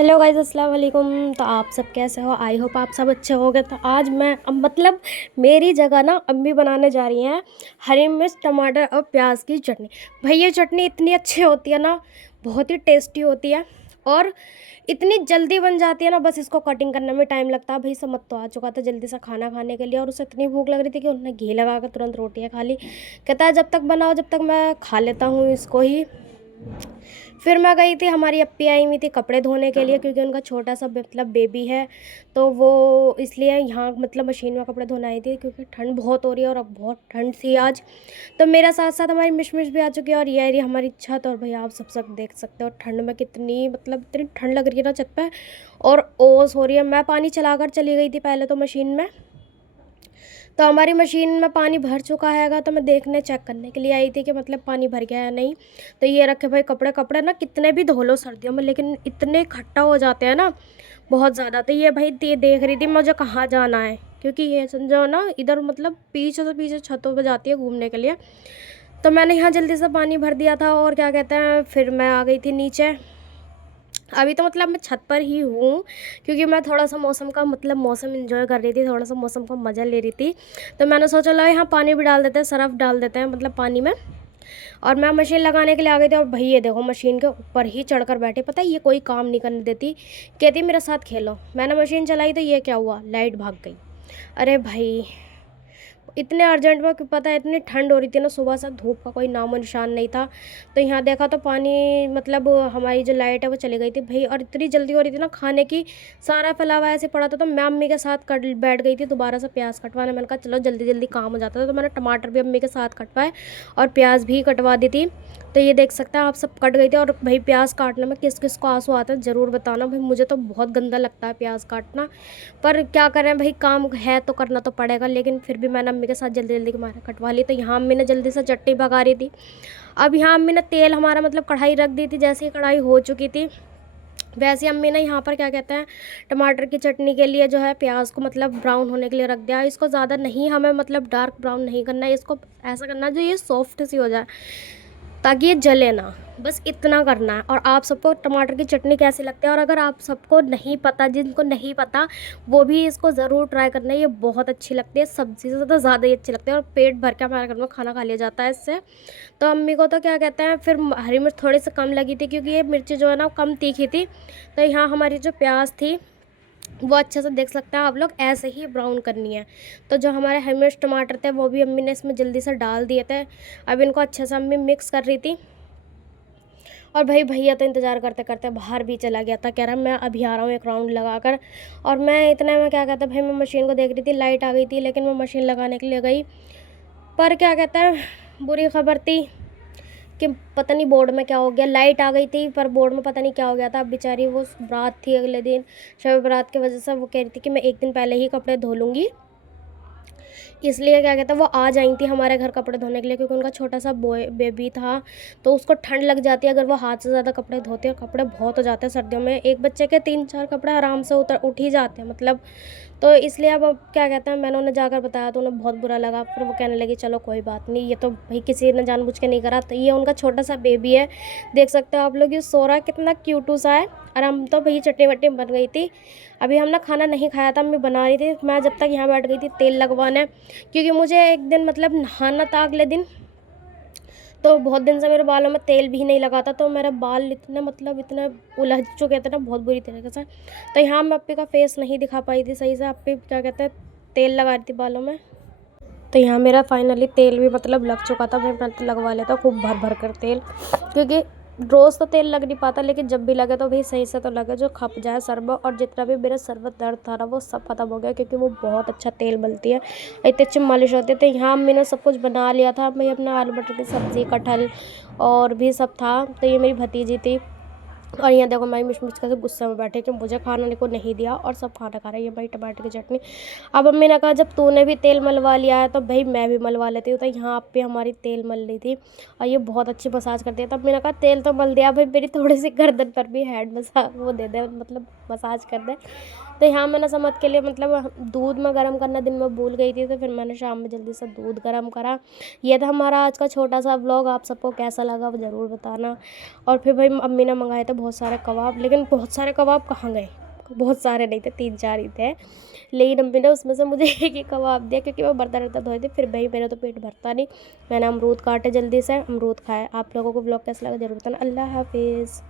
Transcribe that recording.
Hello guys, अस्सलाम वालेकुम। तो आप सब कैसे हो? आई होप आप सब अच्छे होंगे। तो आज मैं मतलब मेरी जगह ना अम्मी बनाने जा रही हैं हरी मिर्च टमाटर और प्याज की चटनी। भाई ये चटनी इतनी अच्छी होती है ना, बहुत ही टेस्टी होती है और इतनी जल्दी बन जाती है ना। बस इसको कटिंग करने में टाइम लगता है। भाई समझ तो आ चुका था जल्दी से खाना खाने के लिए और उसे इतनी भूख लग रही थी कि उन्होंने घी लगा कर तुरंत रोटियाँ खा ली। कहता है जब तक बनाओ जब तक मैं खा लेता हूँ इसको ही। फिर मैं गई थी, हमारी अप्पी आई हुई थी कपड़े धोने के लिए क्योंकि उनका छोटा सा मतलब बेबी है। तो वो इसलिए यहाँ मतलब मशीन में कपड़े धोने आई थी क्योंकि ठंड बहुत हो रही है और अब बहुत ठंड थी आज। तो मेरा साथ साथ हमारी मिशमिश भी आ चुकी है और ये आ रही है हमारी छत। और भैया आप सब देख सकते हो ठंड में कितनी मतलब इतनी ठंड लग रही है ना छत पे, और ओस हो रही है। मैं पानी चलाकर चली गई थी पहले तो मशीन में, तो हमारी मशीन में पानी भर चुका हैगा। तो मैं देखने चेक करने के लिए आई थी कि मतलब पानी भर गया है नहीं। तो ये रखे भाई कपड़े कपड़े ना कितने भी धो लो सर्दियों में लेकिन इतने इकट्ठा हो जाते हैं ना बहुत ज़्यादा। तो ये भाई देख रही थी मुझे कहाँ जाना है क्योंकि ये समझो ना इधर मतलब पीछे से पीछे छतों पे जाती है घूमने के लिए। तो मैंने यहाँ जल्दी से पानी भर दिया था और क्या कहते हैं फिर मैं आ गई थी नीचे। अभी तो मतलब मैं छत पर ही हूँ क्योंकि मैं थोड़ा सा मौसम का मतलब मौसम एंजॉय कर रही थी, थोड़ा सा मौसम का मज़ा ले रही थी। तो मैंने सोचा लो यहाँ पानी भी डाल देते हैं, सरफ़ डाल देते हैं मतलब पानी में। और मैं मशीन लगाने के लिए आ गई थी और भाई ये देखो मशीन के ऊपर ही चढ़कर बैठे। पता है ये कोई काम नहीं करने देती, कहती मेरे साथ खेलो। मैंने मशीन चलाई तो ये क्या हुआ, लाइट भाग गई। अरे भाई इतने अर्जेंट में, पता है इतनी ठंड हो रही थी ना, सुबह से धूप का कोई नामो निशान नहीं था। तो यहाँ देखा तो पानी मतलब हमारी जो लाइट है वो चली गई थी भाई। और इतनी जल्दी हो रही थी ना खाने की, सारा फैला हुआ ऐसे पड़ा था। तो मैं अम्मी के साथ कट बैठ गई थी दोबारा से प्याज कटवाने। मैंने कहा चलो जल्दी जल्दी काम हो जाता था। तो मैंने टमाटर भी अम्मी के साथ कटवाए और प्याज भी कटवा दी थी। तो ये देख सकते हैं आप, सब कट गई थी। और भाई प्याज काटने में किस किस को आंसू आता है ज़रूर बताना भाई, मुझे तो बहुत गंदा लगता है प्याज काटना। पर क्या करें भाई, काम है तो करना तो पड़ेगा। लेकिन फिर भी मैंने अम्मी के साथ जल्दी जल्दी मारा कटवा ली। तो यहाँ अम्मी ने जल्दी से चटनी पका रही थी। अब यहाँ अम्मी ने तेल हमारा मतलब कढ़ाई रख दी थी। जैसे ही कढ़ाई हो चुकी थी वैसे अम्मी ने यहाँ पर क्या कहते हैं टमाटर की चटनी के लिए जो है प्याज को मतलब ब्राउन होने के लिए रख दिया। इसको ज़्यादा नहीं हमें मतलब डार्क ब्राउन नहीं करना है, इसको ऐसा करना है जो ये सॉफ्ट सी हो जाए ताकि ये जले ना, बस इतना करना है। और आप सबको टमाटर की चटनी कैसी लगती है, और अगर आप सबको नहीं पता, जिनको नहीं पता वो भी इसको ज़रूर ट्राई करना है। ये बहुत अच्छी लगती है, सब्ज़ी से तो ज़्यादा ही अच्छी लगती है और पेट भर के हमारे घर में खाना खा लिया जाता है इससे। तो अम्मी को तो क्या कहते हैं फिर हरी मिर्च थोड़ी सी कम लगी थी क्योंकि ये मिर्ची जो है ना कम तीखी थी। तो यहाँ हमारी जो प्याज थी वो अच्छे से देख सकते हैं आप लोग ऐसे ही ब्राउन करनी है। तो जो हमारे हरी मिर्च टमाटर थे वो भी अम्मी ने इसमें जल्दी से डाल दिए थे। अब इनको अच्छे से अम्मी मिक्स कर रही थी। और भाई भैया तो इंतज़ार करते करते बाहर भी चला गया था, कह रहा मैं अभी आ रहा हूँ एक राउंड लगा कर। और मैं इतने में क्या कहता है भाई मैं मशीन को देख रही थी, लाइट आ गई थी लेकिन मैं मशीन लगाने के लिए गई। पर क्या कहता है बुरी खबर थी कि पता नहीं बोर्ड में क्या हो गया। लाइट आ गई थी पर बोर्ड में पता नहीं क्या हो गया था। अब बेचारी वो बारात थी अगले दिन, शब बारात की वजह से वो कह रही थी कि मैं एक दिन पहले ही कपड़े धो लूँगी, इसलिए क्या कहते हैं वो आ जाई थी हमारे घर कपड़े धोने के लिए क्योंकि उनका छोटा सा बॉय बेबी था। तो उसको ठंड लग जाती है अगर वो हाथ से ज़्यादा कपड़े धोते हैं, और कपड़े बहुत हो जाते हैं सर्दियों में। एक बच्चे के 3-4 कपड़े आराम से उठ ही जाते हैं मतलब। तो इसलिए अब क्या कहते हैं मैंने उन्हें जाकर बताया तो उन्हें बहुत बुरा लगा। फिर वो कहने लगी चलो कोई बात नहीं, ये तो भाई किसी ने जानबूझ के नहीं करा। तो ये उनका छोटा सा बेबी है, देख सकते हो आप लोग, ये सो रहा है, कितना क्यूटू सा है। और हम तो भाई चटनी वटनी बन गई थी। अभी हमने खाना नहीं खाया था, मैं बना रही थी। मैं जब तक यहाँ बैठ गई थी तेल लगवाने क्योंकि मुझे एक दिन मतलब नहाना था अगले दिन। तो बहुत दिन से मेरे बालों में तेल भी नहीं लगा था, तो मेरे बाल इतने मतलब इतने उलझ चुके थे ना बहुत बुरी तरीके से। तो यहाँ मैं अप्पी का फेस नहीं दिखा पाई थी सही से। अप्पी क्या कहते हैं तेल लगा रही थी बालों में। तो यहाँ मेरा फाइनली तेल भी मतलब लग चुका था। मैं तो लगवा लेता खूब भर भर कर तेल, क्योंकि रोज़ तो तेल लग नहीं पाता लेकिन जब भी लगे तो भाई सही से तो लगे जो खप जाए सर में। और जितना भी मेरा सर में दर्द था ना वो सब खत्म हो गया क्योंकि वो बहुत अच्छा तेल मिलती है, इतनी अच्छी मालिश होती है। तो यहाँ मैंने सब कुछ बना लिया था। मैं अपना आलू मटर की सब्ज़ी कटहल और भी सब था। तो ये मेरी भतीजी थी और यहाँ देखो मैं मिच कैसे गुस्से में बैठे कि मुझे खाने को नहीं दिया और सब खाना खा रहा है। ये भाई टमाटर की चटनी। अब अम्मी ने कहा जब तूने भी तेल मलवा लिया है तो भाई मैं भी मलवा लेती हूँ। तो यहाँ पे हमारी तेल मल रही थी और ये बहुत अच्छी मसाज करती है। तब मैंने कहा तेल तो मल दिया भाई, मेरी थोड़ी सी गर्दन पर भी हेड मसाज वो दे दे मतलब मसाज कर दे। तो यहाँ मैंने समझ के लिए मतलब दूध में गर्म करना दिन में भूल गई थी, तो फिर मैंने शाम में जल्दी से दूध गर्म करा। ये था हमारा आज का छोटा सा व्लॉग। आप सबको कैसा लगा वो ज़रूर बताना। और फिर भाई अम्मी ने मंगाए थे बहुत सारे कबाब, लेकिन बहुत सारे कबाब कहाँ गए, बहुत सारे नहीं थे, 3-4 ही थे। लेकिन अम्मी ने उसमें से मुझे एक ही कबाब दिया, क्योंकि मैं बर्तन वर्तन धोए थे। फिर भाई मेरा तो पेट भरता नहीं, मैंने अमरूद काटे, जल्दी से अमरूद खाए। आप लोगों को व्लॉग कैसा लगा ज़रूर बताना। अल्लाह हाफिज़।